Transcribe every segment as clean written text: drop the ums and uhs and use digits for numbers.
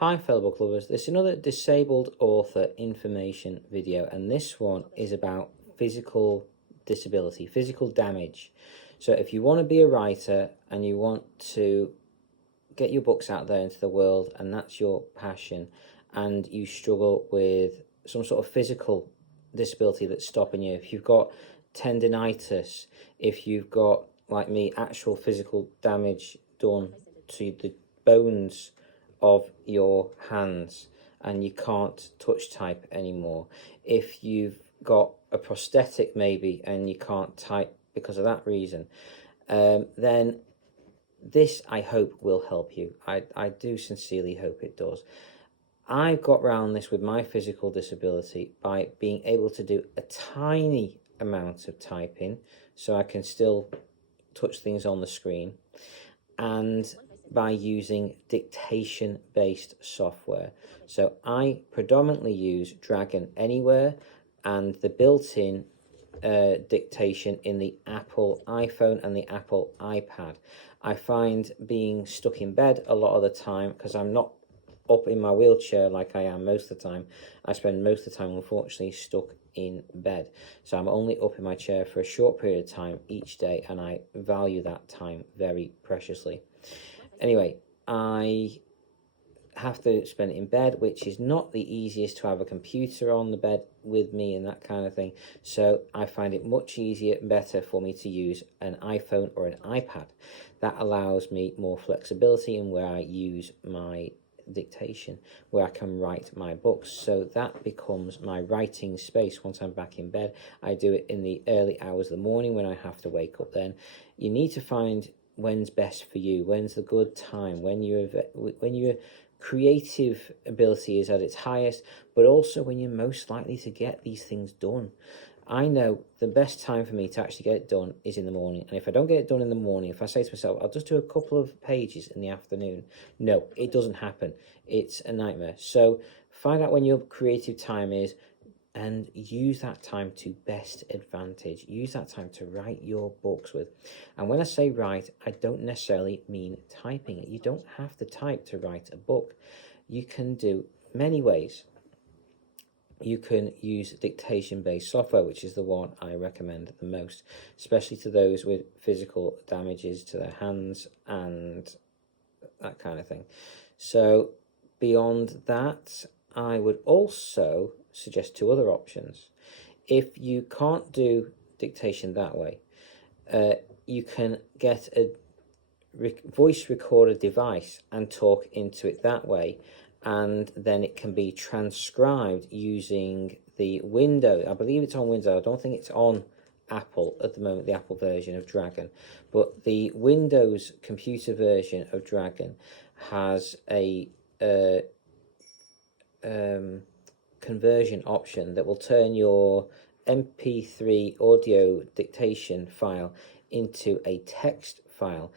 Hi fellow book lovers, this is another disabled author information video, and this one is about physical disability, physical damage. So if you want to be a writer and you want to get your books out there into the world and that's your passion, and you struggle with some sort of physical disability that's stopping you, if you've got tendinitis, if you've got, like me, actual physical damage done to the bones of your hands and you can't touch type anymore, if you've got a prosthetic maybe and you can't type because of that reason, then this I hope will help you. I do sincerely hope it does. I got around this with my physical disability by being able to do a tiny amount of typing so I can still touch things on the screen, and by using dictation-based software. So I predominantly use Dragon Anywhere and the built-in dictation in the Apple iPhone and the Apple iPad. I find being stuck in bed a lot of the time, because I'm not up in my wheelchair like I am most of the time. I spend most of the time, unfortunately, stuck in bed. So I'm only up in my chair for a short period of time each day, and I value that time very preciously. Anyway, I have to spend it in bed, which is not the easiest to have a computer on the bed with me and that kind of thing. So I find it much easier and better for me to use an iPhone or an iPad. That allows me more flexibility in where I use my dictation, where I can write my books. So that becomes my writing space. Once I'm back in bed, I do it in the early hours of the morning when I have to wake up. Then you need to find when's best for you, when's the good time, when your creative ability is at its highest, but also when you're most likely to get these things done. I know the best time for me to actually get it done is in the morning. And if I don't get it done in the morning, if I say to myself, I'll just do a couple of pages in the afternoon, no, it doesn't happen. It's a nightmare. So find out when your creative time is and use that time to best advantage. Use that time to write your books with. And when I say write, I don't necessarily mean typing it. You don't have to type to write a book. You can do many ways. You can use dictation-based software, which is the one I recommend the most, especially to those with physical damages to their hands and that kind of thing. So beyond that, I would also suggest two other options. If you can't do dictation that way, you can get a voice recorder device and talk into it that way, and then it can be transcribed using the Windows. I believe it's on Windows. I don't think it's on Apple at the moment, the Apple version of Dragon, but the Windows computer version of Dragon has a conversion option that will turn your MP3 audio dictation file into a text file,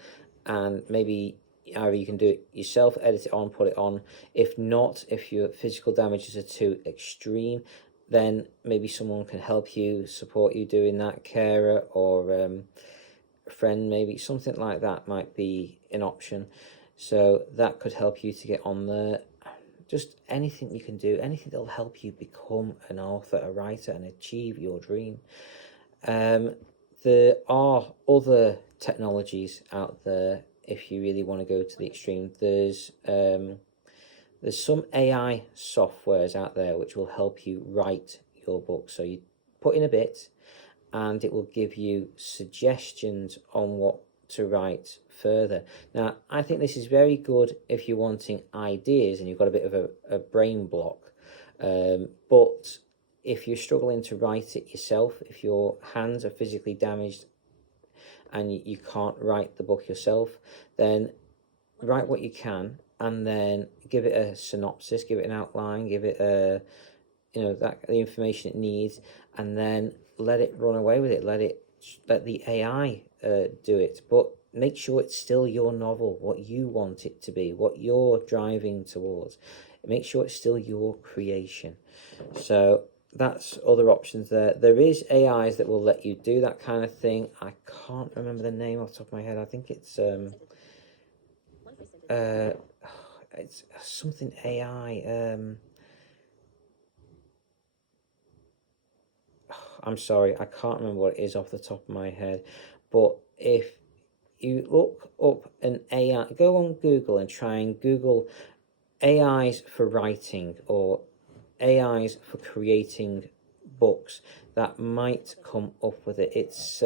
and maybe either you can do it yourself, edit it on, put it on. If not, if your physical damages are too extreme, then maybe someone can help you, support you doing that, carer or a friend, maybe something like that might be an option. So that could help you to get on there. Just anything you can do, anything that'll help you become an author, a writer, and achieve your dream. There are other technologies out there if you really want to go to the extreme. There's some AI softwares out there which will help you write your book. So you put in a bit and it will give you suggestions on what to write further. Now, I think this is very good if you're wanting ideas and you've got a bit of a brain block. But if you're struggling to write it yourself, if your hands are physically damaged and you can't write the book yourself, then write what you can and then give it a synopsis, give it an outline, give it the information it needs, and then let it run away with it. Let the AI do it, but make sure it's still your novel, what you want it to be, what you're driving towards. Make sure it's still your creation. So that's other options there. There is AIs that will let you do that kind of thing. I can't remember the name off the top of my head. I think it's it's something AI. I'm sorry, I can't remember what it is off the top of my head, but if you look up an AI, go on Google and try and Google AIs for writing or AIs for creating books, that might come up with it. It's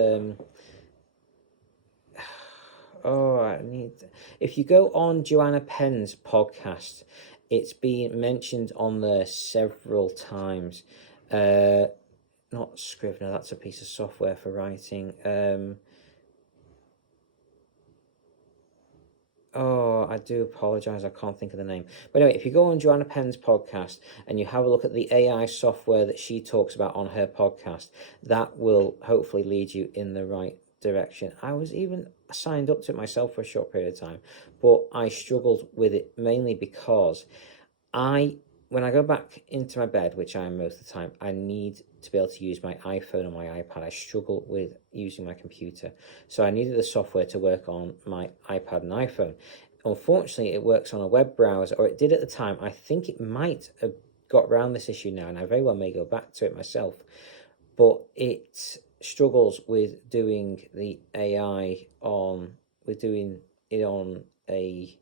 oh, I need. If you go on Joanna Penn's podcast, it's been mentioned on there several times. Not Scrivener, that's a piece of software for writing. Oh, I do apologize. I can't think of the name. But anyway, if you go on Joanna Penn's podcast and you have a look at the AI software that she talks about on her podcast, that will hopefully lead you in the right direction. I was even signed up to it myself for a short period of time, but I struggled with it mainly because when I go back into my bed, which I am most of the time, I need to be able to use my iPhone or my iPad. I struggle with using my computer. So I needed the software to work on my iPad and iPhone. Unfortunately, it works on a web browser, or it did at the time. I think it might have got around this issue now, and I very well may go back to it myself. But it struggles with doing the AI with doing it on a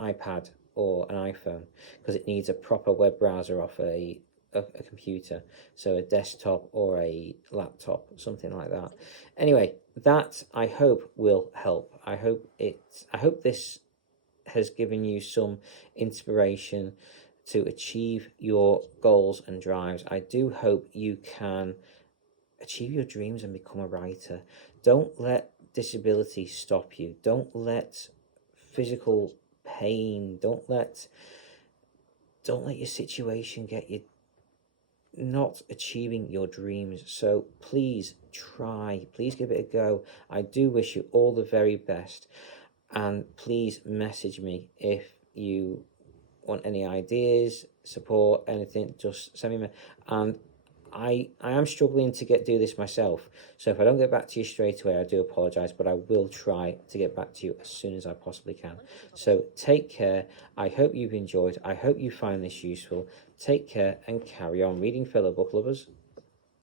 iPad or an iPhone because it needs a proper web browser off a computer, so a desktop or a laptop, something like that. Anyway, that I hope will help. I hope this has given you some inspiration to achieve your goals and drives. I do hope you can achieve your dreams and become a writer. Don't let disability stop you. Don't let physical pain, don't let your situation get you not achieving your dreams. So please try, please give it a go. I do wish you all the very best, and please message me if you want any ideas, support, anything. Just send me and I am struggling to do this myself, so if I don't get back to you straight away, I do apologise, but I will try to get back to you as soon as I possibly can. So take care. I hope you've enjoyed. I hope you find this useful. Take care and carry on reading, fellow book lovers.